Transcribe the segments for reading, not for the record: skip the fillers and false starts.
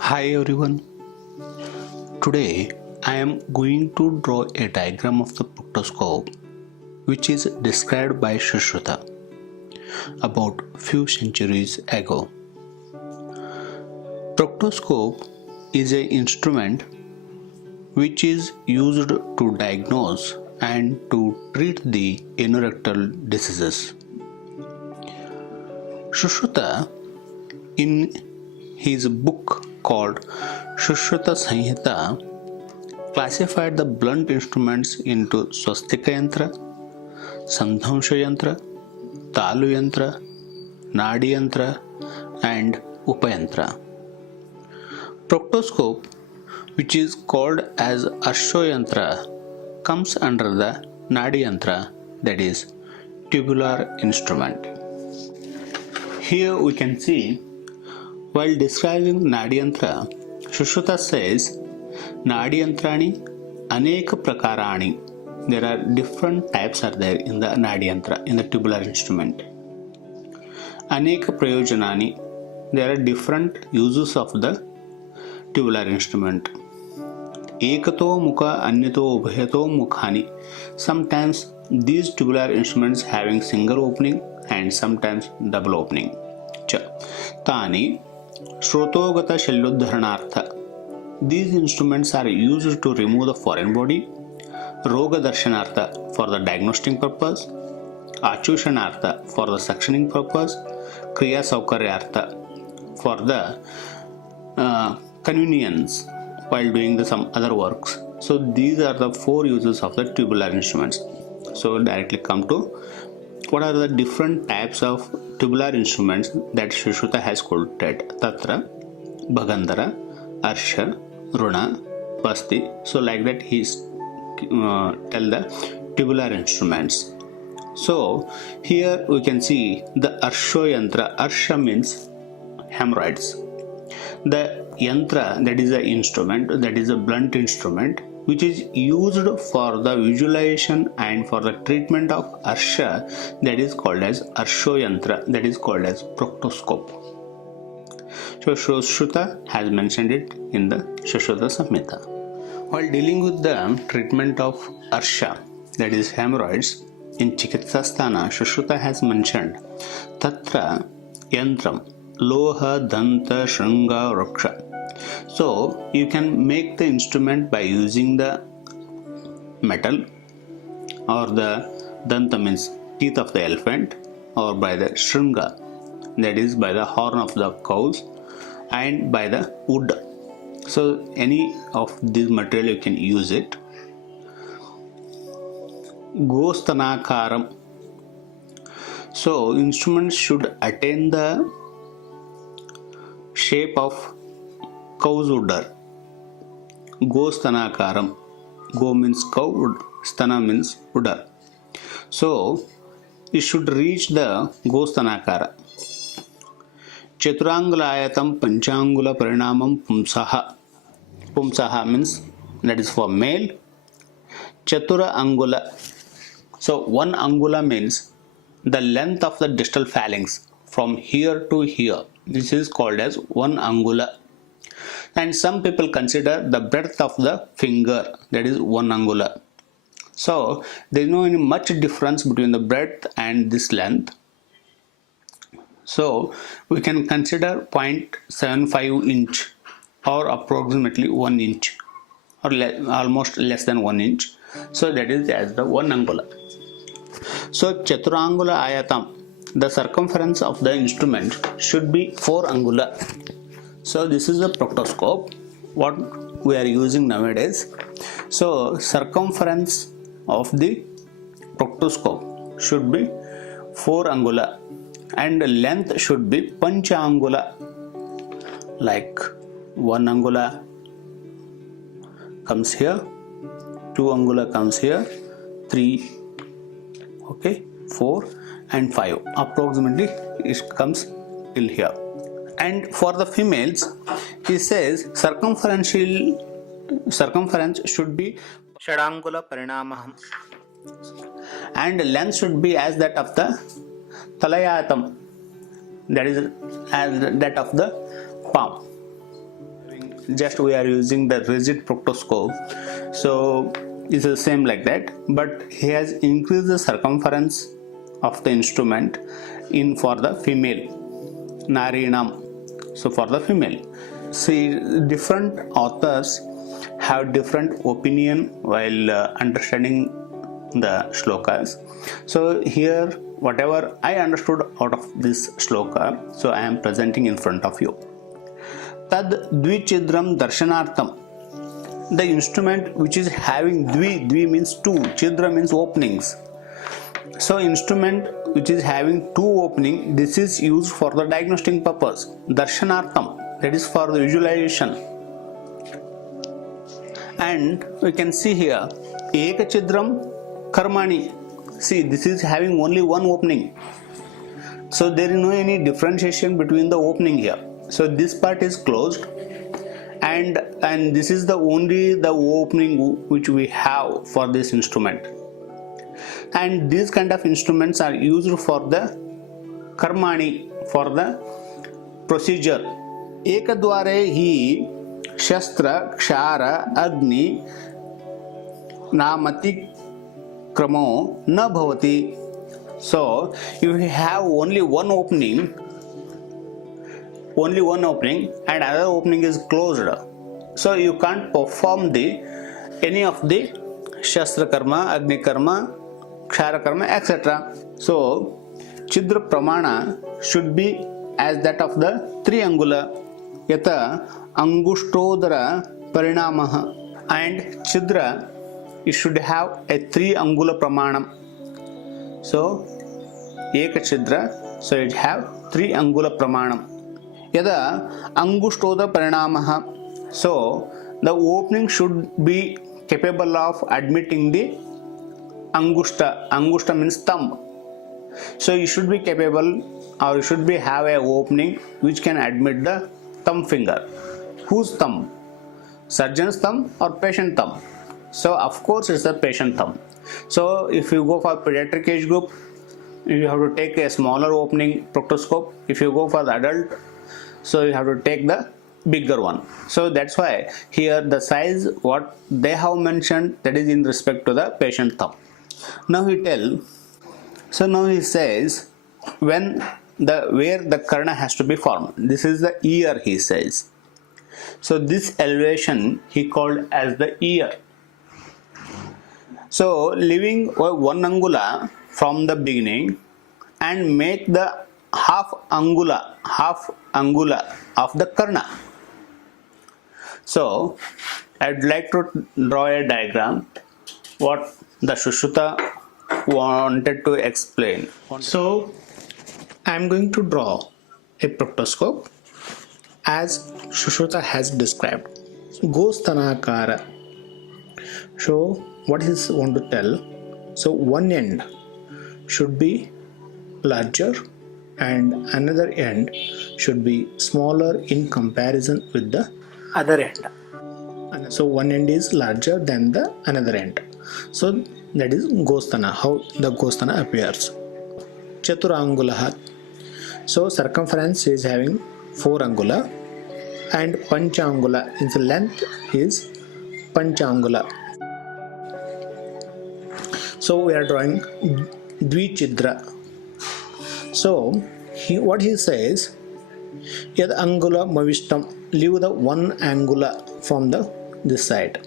Hi everyone. Today I am going to draw a diagram of the proctoscope which is described by Sushruta about few centuries ago. Proctoscope is an instrument which is used to diagnose and to treat the anorectal diseases. Sushruta in his book called Sushruta Samhita classified the blunt instruments into Swastika Yantra, Sandhansha Yantra, Talu Yantra, Nadi Yantra, and Upayantra. Proctoscope, which is called as Arsho Yantra, comes under the Nadi Yantra, that is, tubular instrument. Here we can see, while describing Nadyantra, Sushruta says, Nadyantrani aneka prakarani. There are different types are there in the Nadyantra, in the tubular instrument. Aneka prayojanani. There are different uses of the tubular instrument. Ekato mukha anyato ubhayato mukhani. Sometimes these tubular instruments having single opening and sometimes double opening. Tani Shrotogata Shaludharanartha. These instruments are used to remove the foreign body, Roga Darshanartha for the diagnostic purpose, Achushanartha for the suctioning purpose, Kriya Saukaryartha for the convenience while doing some other works. So these are the four uses of the tubular instruments. So directly come to what are the different types of tubular instruments that Sushruta has quoted. Tatra, Bhagandhara, Arsha, Runa, Pasti. So like that he tell the tubular instruments. So here we can see the Arsho Yantra. Arsha means hemorrhoids. The Yantra, that is the instrument, that is a blunt instrument which is used for the visualization and for the treatment of Arsha, that is called as Arsho Yantra, that is called as proctoscope. So Sushruta has mentioned it in the Sushruta Samhita. While dealing with the treatment of Arsha, that is hemorrhoids, in Chikitsasthana, Sushruta has mentioned Tatra Yantram Loha Danta Shranga Raksha. So you can make the instrument by using the metal or the danta means teeth of the elephant, or by the shringa, that is by the horn of the cows, and by the wood. So any of this material you can use it. Gostanakaram. So instruments should attain the shape of cow's udder. Gostanakaram. Go means cow, stana means udder. So it should reach the Gostanakara. Chaturangulayatam Panchangula Parinamam Pumsaha. Pumsaha means that is for male. Chatura Angula. So 1 angula means the length of the distal phalanx from here to here. This is called as 1 angula. And some people consider the breadth of the finger, that is 1 angula. So there is no any much difference between the breadth and this length. So we can consider 0.75 inch or approximately 1 inch or almost less than 1 inch. So that is as the 1 angula. So Chaturangula Ayatam, the circumference of the instrument should be 4 angula. So this is the proctoscope what we are using nowadays. So circumference of the proctoscope should be 4 angula and length should be pancha angula, like 1 angula comes here, 2 angula comes here, 3, okay, 4 and 5, approximately it comes till here. And for the females, he says circumference should be Shadangula Parinamaham and length should be as that of the Talayatam, that is as that of the palm. just we are using the rigid proctoscope, so it's the same like that, but he has increased the circumference of the instrument in for the female narinam, so for the female. See, different authors have different opinion while understanding the shlokas. So here whatever I understood out of this shloka, so I am presenting in front of you. Tad dvichidram darshanartham, the instrument which is having dvi means two, chidra means openings. So instrument which is having two opening, this is used for the diagnostic purpose. Darshanartham, that is for the visualization. And we can see here ekachidram karmani. See, this is having only one opening, so there is no any differentiation between the opening here. So this part is closed, and this is the only the opening which we have for this instrument. And these kind of instruments are used for the karmani, for the procedure. Ekadware hi shastra kshara agni namati kramo na bhavati. So if you have only one opening and another opening is closed, so you can't perform any of the shastra karma, agni karma, kshara karma, etc. So chidra pramana should be as that of the triangula, yata angushtodara parinamaha, and chidra it should have a 3 angula pramanam. So eka chidra, so it have 3 angula pramanam. Yada angushtodara parinamaha, so the opening should be capable of admitting the angushta means thumb. So you should be capable, or you should be have a opening which can admit the thumb finger. Whose thumb? Surgeon's thumb or patient thumb? So of course it's the patient thumb. So if you go for pediatric age group, you have to take a smaller opening proctoscope. If you go for the adult, so you have to take the bigger one. So that's why here the size what they have mentioned, that is in respect to the patient thumb. Now he says when where the karna has to be formed. This is the ear, he says. So this elevation he called as the ear. So leaving 1 angula from the beginning and make the half angula of the karna. So I'd like to draw a diagram what the Sushruta wanted to explain. So I'm going to draw a proctoscope as Sushruta has described. Gostanakara. So what he want to tell? So one end should be larger and another end should be smaller in comparison with the other end. So one end is larger than the another end. So that is Gosthana, how the Gosthana appears. Chaturangulaha. So circumference is having 4 angula and Panchangula, its length is Panchangula. So we are drawing Dvichidra. So what he says, Yad angula mavishtam, leave the 1 angula from this side.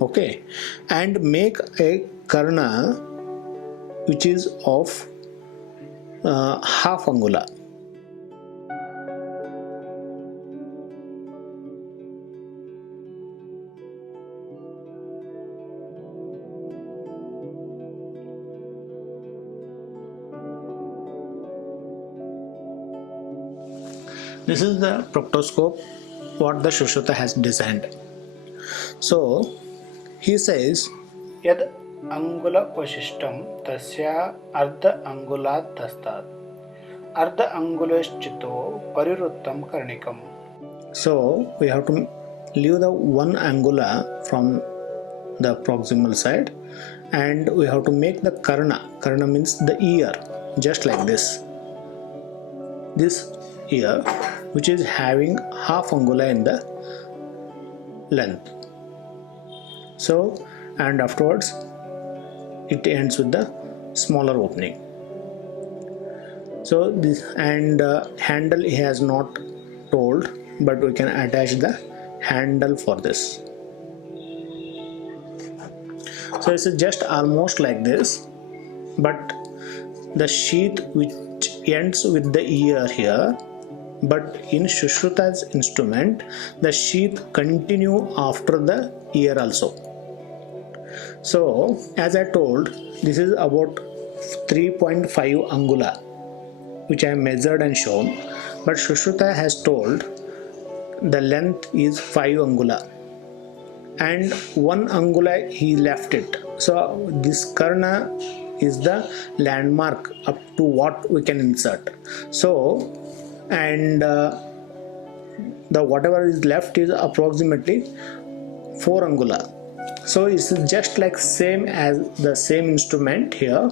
Okay, and make a karna which is of half angula. This is the proctoscope what the Sushruta has designed. So he says, Yad angula vashishtam tasya ardha angulat dastat ardha angulaschito pariruttam karnikam. So we have to leave the 1 angula from the proximal side and we have to make the karna. Karna means the ear, just like this. This ear which is having half angula in the length. So, and afterwards it ends with the smaller opening. So this and handle he has not told, but we can attach the handle for this. So it's just almost like this, but the sheath which ends with the ear here, but in Shushruta's instrument the sheath continue after the ear also. So as I told, this is about 3.5 angula which I measured and shown, but Shushruta has told the length is 5 angula and 1 angula he left it. So this karna is the landmark up to what we can insert. So and the whatever is left is approximately 4 angula. So it's just like same as the same instrument here,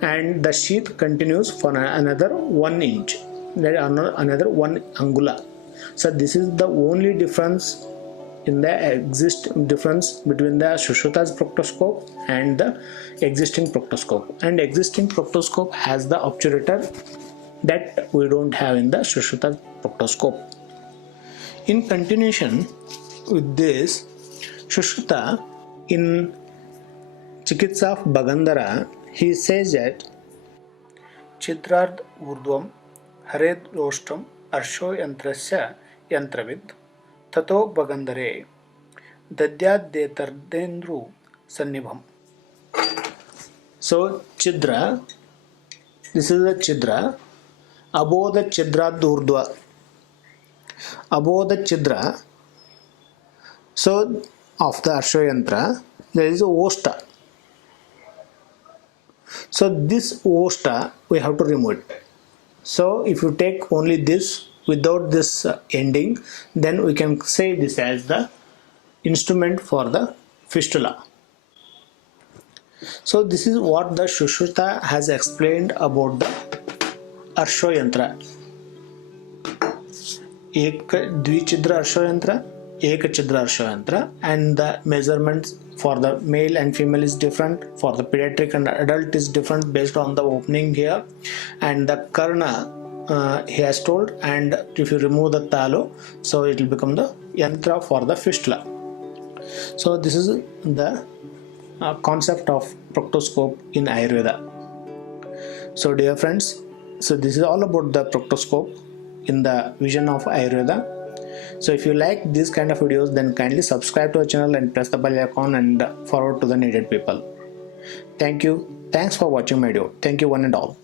and the sheath continues for another 1 inch, another 1 angula. So this is the only difference in the difference between the Shushruta's proctoscope and the existing proctoscope. And existing proctoscope has the obturator that we don't have in the Shushruta's proctoscope. In continuation with this, Shushruta in Chikitsa of Bagandhara, he says that Chidrad urdhvam hared rostram arsho yantrasya yantravid tato Bagandhare dadyad detardendru sannibham. So Chidra, this is the Chidra, above the Chidrad urdhva, above the Chidra, so of the Arshoyantra there is a osta. So this osta we have to remove it. So if you take only this without this ending, then we can say this as the instrument for the fistula. So this is what the Sushruta has explained about the Arshoyantra. Ek Dvichidra Arshoyantra, Ekachidra Arshoyantra, and the measurements for the male and female is different, for the pediatric and adult is different based on the opening here, and the karna he has told, and if you remove the talo, so it will become the yantra for the fistula. So this is the concept of proctoscope in Ayurveda. So dear friends, so this is all about the proctoscope in the vision of Ayurveda. So if you like these kind of videos, then kindly subscribe to our channel and press the bell icon and forward to the needed people. Thank you. Thanks for watching my video. Thank you one and all.